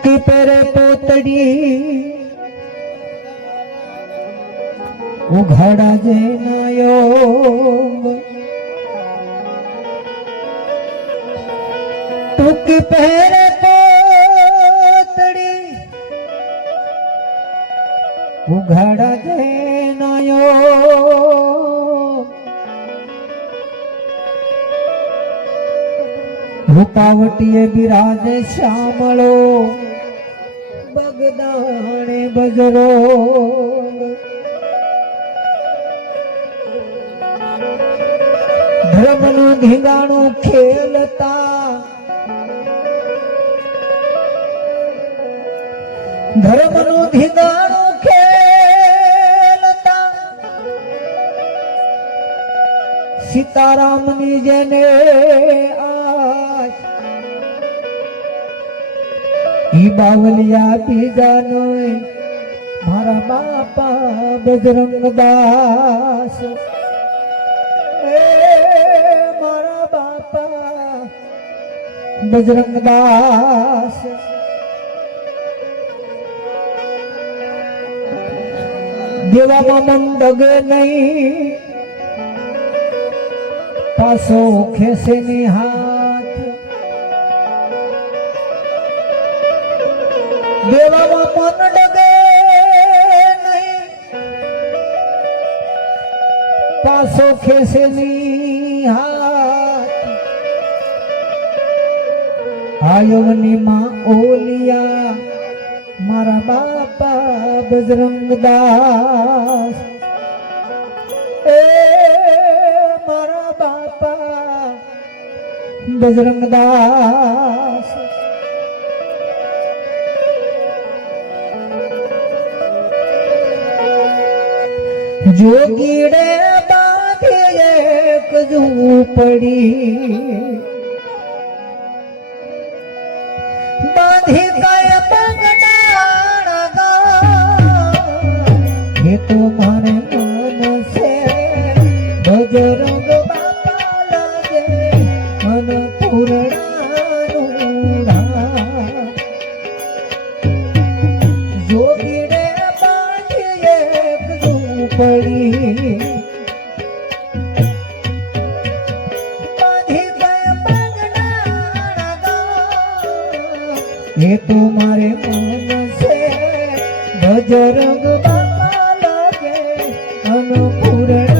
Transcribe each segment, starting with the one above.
ટૂંકી પેરે પોતડી. ઉઘાડા જે નાયો ટૂંકી પહેરે પોતડી. ઉઘાડા જે નાયો રૂપાવટીએ બિરાજે શ્યામળો બગદાણે બજરો. ધર્મનું ધીંગાણું ખેલતા ધર્મનું ધીંગાણું ખેલતા. સીતારામની જેને ઈ બાવલિયા બીજાનો મારા બાપા બજરંગ દાસ મારા બાપા બજરંગ દાસ દેવામાં મન ડગે નહીં. પાસો ખેસે ની દેવામાં પણ ડગે નહીં. પાસો ખેસે આયોની માં ઓલિયા, મારા બાપા બજરંગ દાસ એ મારા બાપા બજરંગ દાસ જોગીડે બાંધી એક ઝૂંપડી. બાંધી এখনও পুরে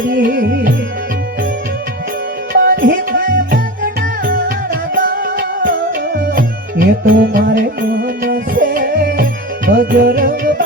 ગામ. એ તો મારે મન છે બજરંગ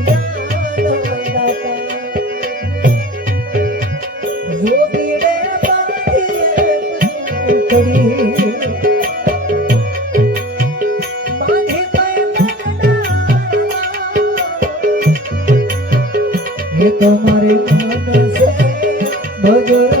એ તમારે મન છે? ભગવાન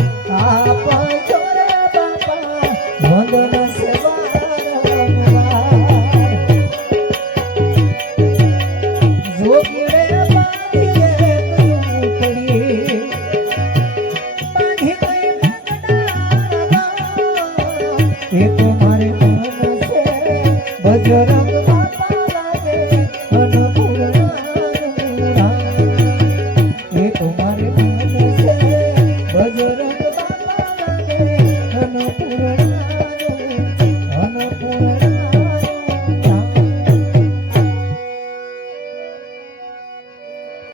બજરંગ